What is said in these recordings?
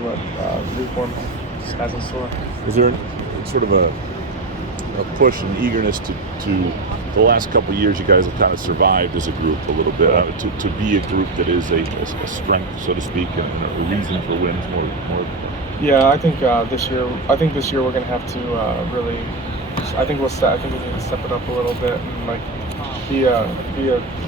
what week one has in store. Is there sort of a push and eagerness to the last couple of years you guys have kind of survived as a group a little bit, to be a group that is a strength, so to speak, and a reason for wins more? Yeah, I think this year we're gonna have to really. I think we need to step it up a little bit and like be a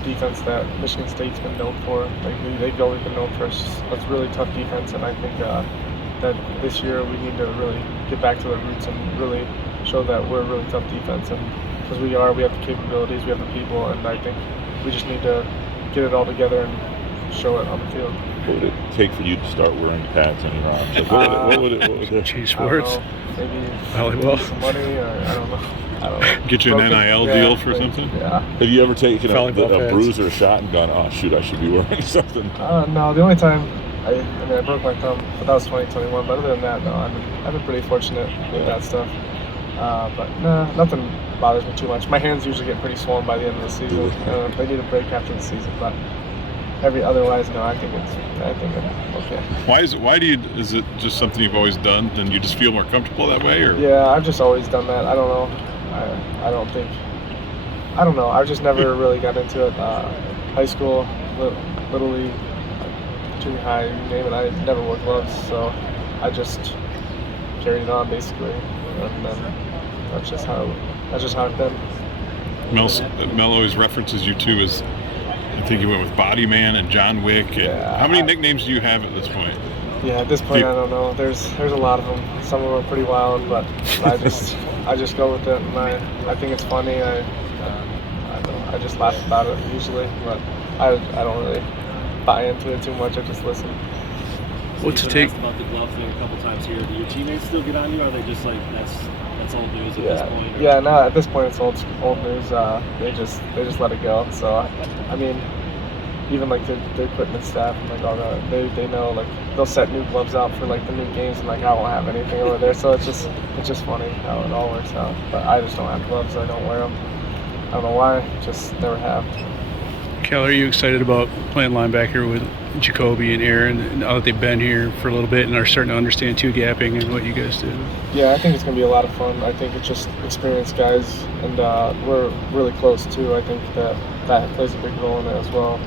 defense that Michigan State's been known for. Like they've always been known for a really tough defense, and I think that this year we need to really get back to the roots and really show that we're a really tough defense. And because we have the capabilities, we have the people, and I think we just need to get it all together and show it on the field. What would it take for you to start wearing pads on your arms? Like, what would it Gee, Schwartz. Maybe Volleyball. some money, or I don't know. Get you an NIL deal for something? Yeah. Have you ever taken a pads. bruise or a shot and gone, oh shoot, I should be wearing something? No, the only time I broke my thumb, but that was 2021. But other than that, no, I've been pretty fortunate with that stuff. But nothing bothers me too much. My hands usually get pretty swollen by the end of the season. They need a break after the season, but otherwise, no, I think I'm okay. Is it just something you've always done and you just feel more comfortable that way, or? Yeah, I've just always done that. I don't know. I don't know. I've just never really got into it. High school, little league, junior high, you name it. I never wore gloves, so I just carried it on basically, and then that's just how I've been. Mel always references you too as, I think you went with Body Man and John Wick. And Yeah, how many nicknames do you have at this point? Yeah, at this point, I don't know. There's a lot of them. Some of them are pretty wild, but I just go with it, and I think it's funny. I just laugh about it usually, but I don't really buy into it too much. I just listen. What's it take? take? About the glove thing a couple times here. Do your teammates still get on you, or are they just like that's old news at Yeah, this point? Or? yeah. No, at this point it's old news. They just let it go. So I mean, even like the equipment staff and like all that, they know, like they'll set new gloves out for like the new games, and like I won't have anything over there. So it's just funny how it all works out. But I just don't have gloves. I don't wear them. I don't know why. Just never have. Cal, are you excited about playing linebacker with Jacoby and Aaron now that they've been here for a little bit and are starting to understand two gapping and what you guys do? Yeah, I think it's going to be a lot of fun. I think it's just experienced guys, and we're really close too. I think that plays a big role in it as well.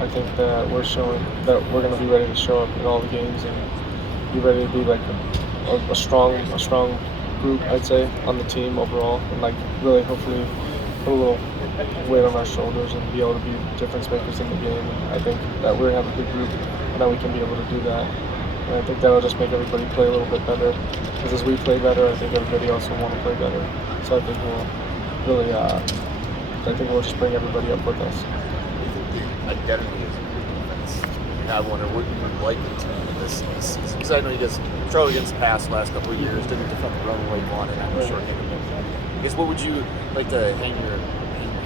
I think that we're showing that we're going to be ready to show up in all the games and be ready to be like a strong group, I'd say, on the team overall, and like really hopefully put a little weight on our shoulders and be able to be difference makers in the game. And I think that we have a good group and that we can be able to do that. And I think that'll just make everybody play a little bit better. Because as we play better, I think everybody else will want to play better. So I think we'll just bring everybody up with us. Identity as a defense. I wonder what you would like the team in this season. Because I know you guys struggled against the pass the last couple of years, didn't defend the run the way you wanted. I'm sure. I guess what would you like to hang your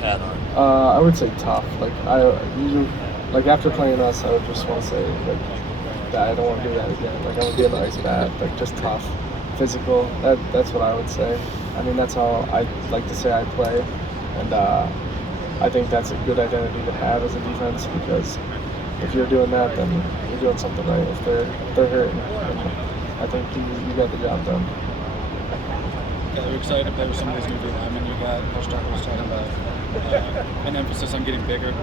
hat on? I would say tough. Like after playing us, I would just want to say like that I don't want to do that again. Like I would be a nice bat, like just tough, physical. That's what I would say. I mean, that's how I like to say I play, and I think that's a good identity to have as a defense, because if you're doing that, then you're doing something right. If they're hurting, then I think you got the job done. Yeah, you're excited to play with some of these new linemen you got. Coach Tucker was talking about an emphasis on getting bigger.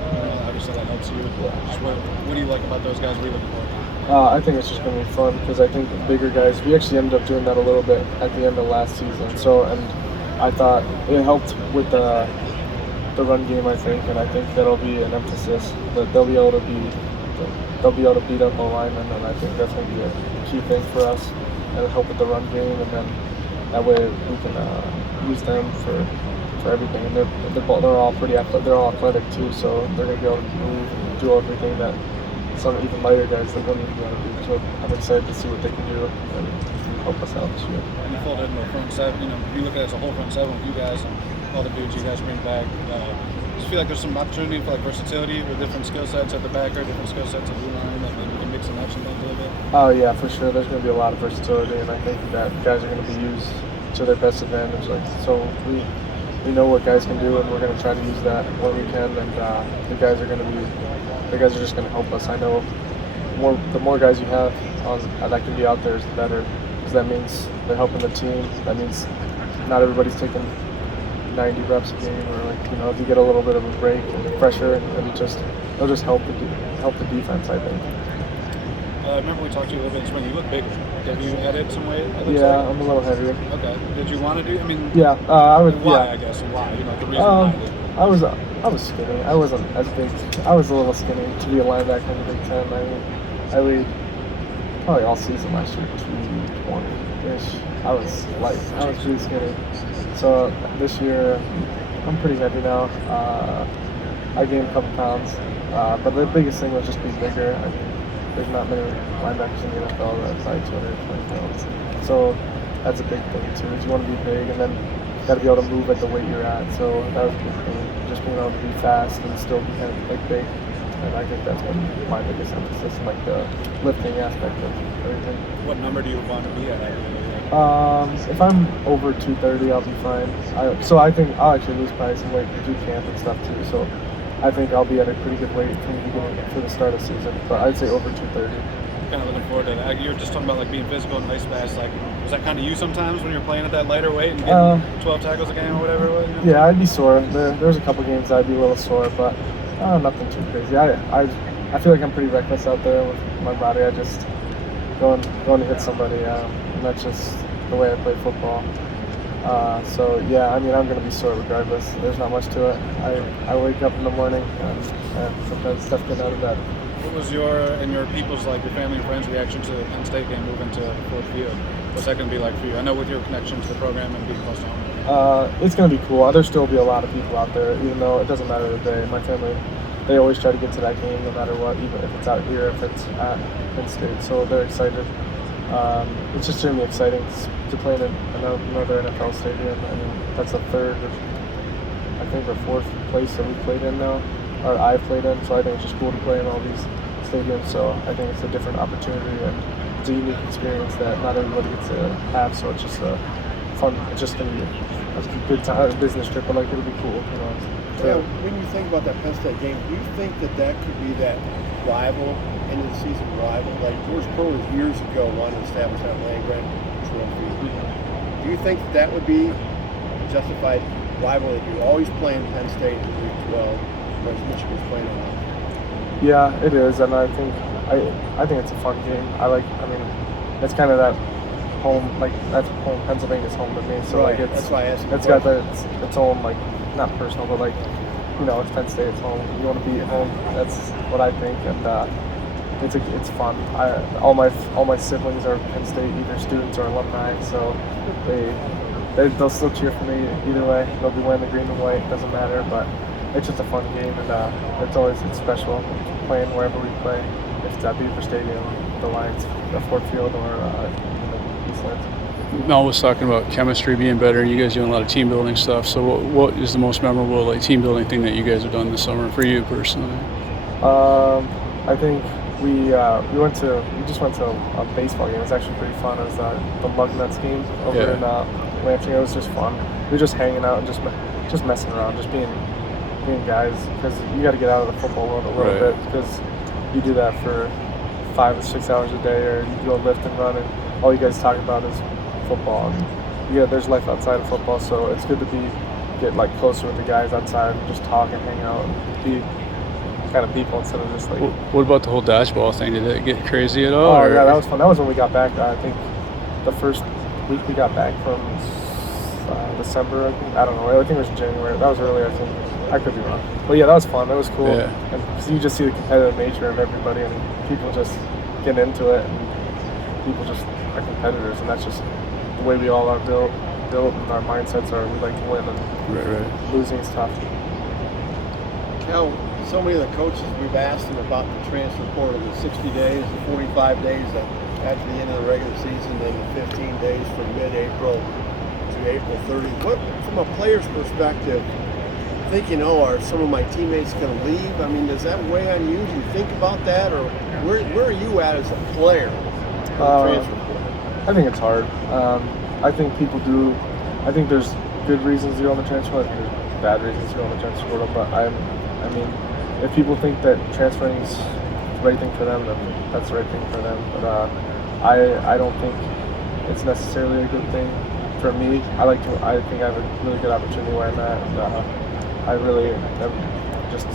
Obviously, that helps you. Just what do you like about those guys? What are you looking for? I think it's just going to be fun, because I think the bigger guys, we actually ended up doing that a little bit at the end of last season. So, and I thought it helped with the run game, I think, and I think that'll be an emphasis that they'll be able to beat up a lineman, and I think that's going to be a key thing for us, and it'll help with the run game, and then that way we can use them for everything. And they're all pretty athletic. They're all athletic too, so they're going to be able to move and do everything that some even lighter guys that wouldn't be able to do. So I'm excited to see what they can do and help us out this year. And you fold in the front seven. You look at it as a whole front seven with you guys and all the dudes you guys bring back. Just feel like there's some opportunity for like versatility with different skill sets at the backer, different skill sets at the line, that maybe we can mix and match and things a little bit. Oh yeah, for sure. There's going to be a lot of versatility, and I think that guys are going to be used to their best advantage. Like, so we know what guys can do, and we're going to try to use that when we can. And the guys are just going to help us. I know the more guys you have that can be out there is the better, because that means they're helping the team. That means not everybody's taking 90 reps a game, or if you get a little bit of a break and pressure, and it'll just help the defense, I think. I remember we talked to you a little bit this morning. You look bigger. Have you added some weight? Yeah, I'm a little heavier. Okay. Did you want to do? I mean, yeah, I would. Why? Yeah. I guess. Why? The reason behind it. I was skinny. I wasn't as big. I was a little skinny to be a linebacker in the Big Ten. I weighed probably all season last year 220-ish. I was light. I was pretty skinny. So this year I'm pretty heavy now. I gained a couple pounds, but the biggest thing was just being bigger. I mean, there's not many linebackers in the NFL that are probably 220 pounds. So that's a big thing too. Is you want to be big, and then you got to be able to move at the weight you're at. So that was a big thing. Just being able to be fast and still be kind of big. And I think that's been my biggest emphasis, in the lifting aspect of everything. What number do you want to be at? If I'm over 230, I'll be fine. I think I'll actually lose probably some weight through camp and stuff too. So I think I'll be at a pretty good weight from the beginning for the start of the season. But I'd say over 230. Kind of looking forward to that. You were just talking about being physical and ice fast. Was that kind of you sometimes when you're playing at that lighter weight and getting 12 tackles a game or whatever it was? Yeah, I'd be sore. There's a couple games I'd be a little sore, but nothing too crazy. I feel like I'm pretty reckless out there with my body. I just going to hit somebody, and that's just the way I play football. So yeah, I mean, I'm going to be sore regardless. There's not much to it. I wake up in the morning and sometimes stuff get out of bed. What was your and your people's, your family and friends' reaction to the Penn State game moving to Ford Field? What's that going to be like for you? I know with your connection to the program and being close to home. It's going to be cool. There'll still be a lot of people out there, even though it doesn't matter the day. My family, they always try to get to that game no matter what, even if it's out here, if it's at Penn State. So they're excited. It's just going to be exciting to play in another NFL stadium. I mean, that's the third, I think, or fourth place that we've played in now, or I've played in. So I think it's just cool to play in all these stadiums. So I think it's a different opportunity, and it's a unique experience that not everybody gets to have. So it's just fun. It's just going to be a good time, a business trip, but it'll be cool. Yeah, when you think about that Penn State game, do you think that could be that rival, end of the season rival? Like George Proles years ago wanted to establish that land grant trophy. Do you think that would be a justified rival that you always play in Penn State in Week 12, whereas Michigan's playing on? Yeah, it is, and I think it's a fun game. It's kind of that home, that's home. Pennsylvania's home to me, so right. That's why I asked. It's got its own not personal, but it's Penn State, it's home. You want to be at home. That's what I think, and it's fun. All my siblings are Penn State, either students or alumni, so they'll still cheer for me either way. They'll be wearing the green and white. Doesn't matter, but it's just a fun game, and it's special playing wherever we play. If it's at Beaver Stadium, the Lions, the Ford Field, or Eastland. Mel was talking about chemistry being better, and you guys doing a lot of team building stuff. So what is the most memorable team building thing that you guys have done this summer for you personally? I think we just went to a baseball game. It was actually pretty fun. It was the Lugnuts game over in Lansing. It was just fun. We were just hanging out and just messing around, just being guys, because you got to get out of the football world a little bit, because you do that for 5 or 6 hours a day, or you go lift and run, and all you guys talk about is football. And there's life outside of football, so it's good to get closer with the guys outside and just talk and hang out and be kind of people instead of just What about the whole dodgeball thing? Did it get crazy at all? Oh yeah, that was fun. That was when we got back. I think the first week we got back from December. I don't know. I think it was January. That was early. I think. I could be wrong. But yeah, that was fun. That was cool. Yeah. And so you just see the competitive nature of everybody, and people just get into it, and people just are competitors, and that's just the way we all are built, and our mindsets are. We like to win, and losing is tough. Cal, so many of the coaches, we've asked them about the transfer portal, the 60 days, the 45 days after the end of the regular season, then the 15 days from mid-April to April 30th. What, from a player's perspective, thinking, are some of my teammates going to leave? I mean, does that weigh on you? Do you think about that, or where are you at as a player in the transfer portal? I think it's hard. I think people do. I think there's good reasons to go on the transfer portal. I think there's bad reasons to go on the transfer portal. But I mean, if people think that transferring is the right thing for them, then that's the right thing for them. But I don't think it's necessarily a good thing for me. I think I have a really good opportunity where I'm at, and I really am just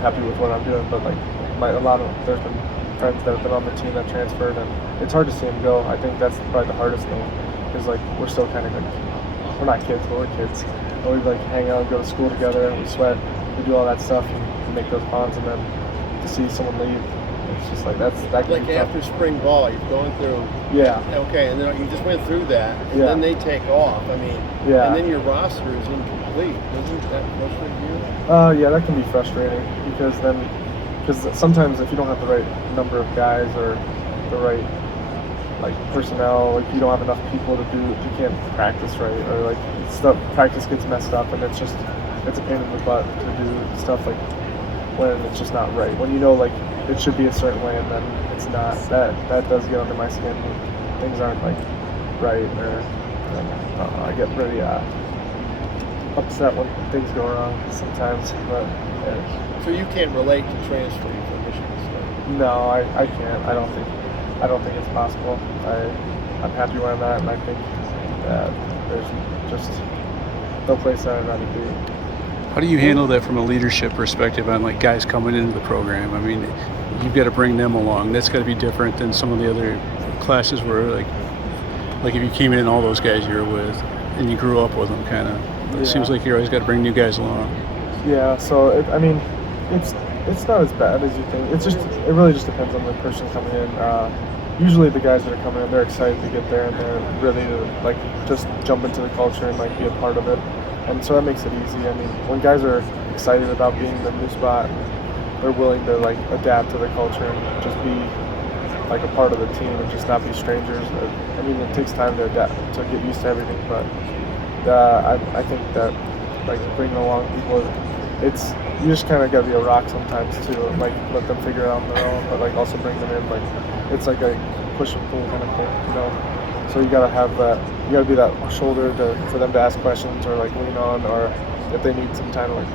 happy with what I'm doing. But like there's been friends that have been on the team that transferred, and it's hard to see them go. I think that's probably the hardest thing, is like we're still kind of like, we're not kids, but we're kids. And we like hang out, go to school together, and we sweat, we do all that stuff, and make those bonds, and then to see someone leave, it's just like that can Like be tough. after spring ball, you've gone through. Yeah. Okay, and then you just went through that, and Yeah. then they take off. I mean, Yeah. and then your roster is incomplete. Doesn't that frustrate you? Yeah, that can be frustrating because sometimes if you don't have the right number of guys or the right like personnel, like you don't have enough people to do, you can't practice right, or like practice gets messed up, and it's a pain in the butt to do stuff like when it's just not right. When you know like it should be a certain way and then it's not, that does get under my skin. When things aren't like right, or I get pretty upset when things go wrong sometimes. But So you can't relate to transferring from Michigan State. no, I can't. I don't think it's possible. I'm happy where I'm at, and I think that there's just no place that I'd rather be. How do you handle that from a leadership perspective on like guys coming into the program? I mean, you've got to bring them along. That's got to be different than some of the other classes where like if you came in, all those guys you were with and you grew up with them, kind of. It seems like you always got to bring new guys along. Yeah. So it's not as bad as you think. It really just depends on the person coming in. Usually the guys that are coming in, they're excited to get there, and they're ready to like just jump into the culture and like be a part of it. And so that makes it easy. I mean, when guys are excited about being in the new spot, they're willing to like adapt to the culture and just be like a part of the team and just not be strangers. I mean, it takes time to adapt, to get used to everything, but I think that like bringing along people, you just kind of got to be a rock sometimes too, and like let them figure it out on their own, but like also bring them in. Like it's like a push and pull kind of thing, you know. So you gotta have that. You gotta be that shoulder for them to ask questions or like lean on, or if they need some time to like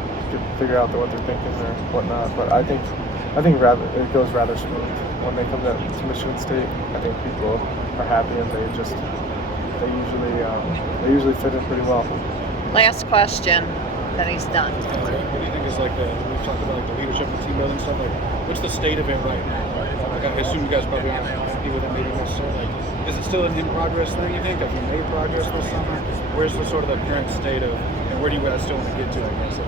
figure out what they're thinking or whatnot. But I think rather it goes rather smooth when they come to Michigan State. I think people are happy, and they usually fit in pretty well. Last question, then he's done. What do you think is like we've talked about like the leadership and team building stuff, like what's the state of it right now? Like I assume you guys probably aren't happy with it maybe necessarily. Like, is it still an in progress thing, you think? Have you made progress this summer? Where's the sort of the current state of, and where do you guys still want to get to, I guess?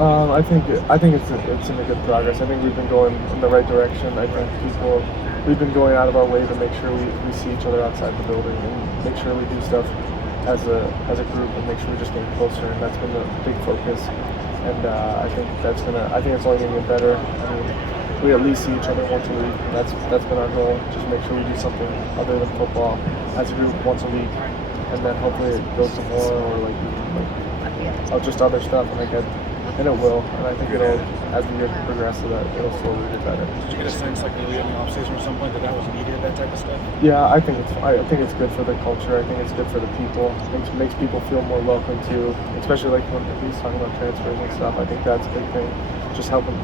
I think it's in a good progress. I think we've been going in the right direction. I think we've been going out of our way to make sure we see each other outside the building and make sure we do stuff as a group and make sure we're just getting closer. And that's been the big focus. And I think it's only gonna get better. I mean, we at least see each other once a week. And that's been our goal. Just make sure we do something other than football as a group once a week, and then hopefully it goes to more, or just other stuff. And it will. And I think as the years progress, it'll slowly get better. Did you get a sense like early in the offseason or some point that was needed, that type of stuff? Yeah, I think it's good for the culture. I think it's good for the people. It makes people feel more welcome too, especially like when he's talking about transfers and stuff. I think that's a big thing. Just helping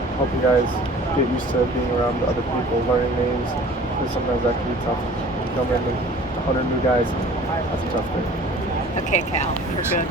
guys get used to being around other people, learning names, because sometimes that can be tough. You come in with 100 new guys, that's a tough thing. Okay, Cal, you're good.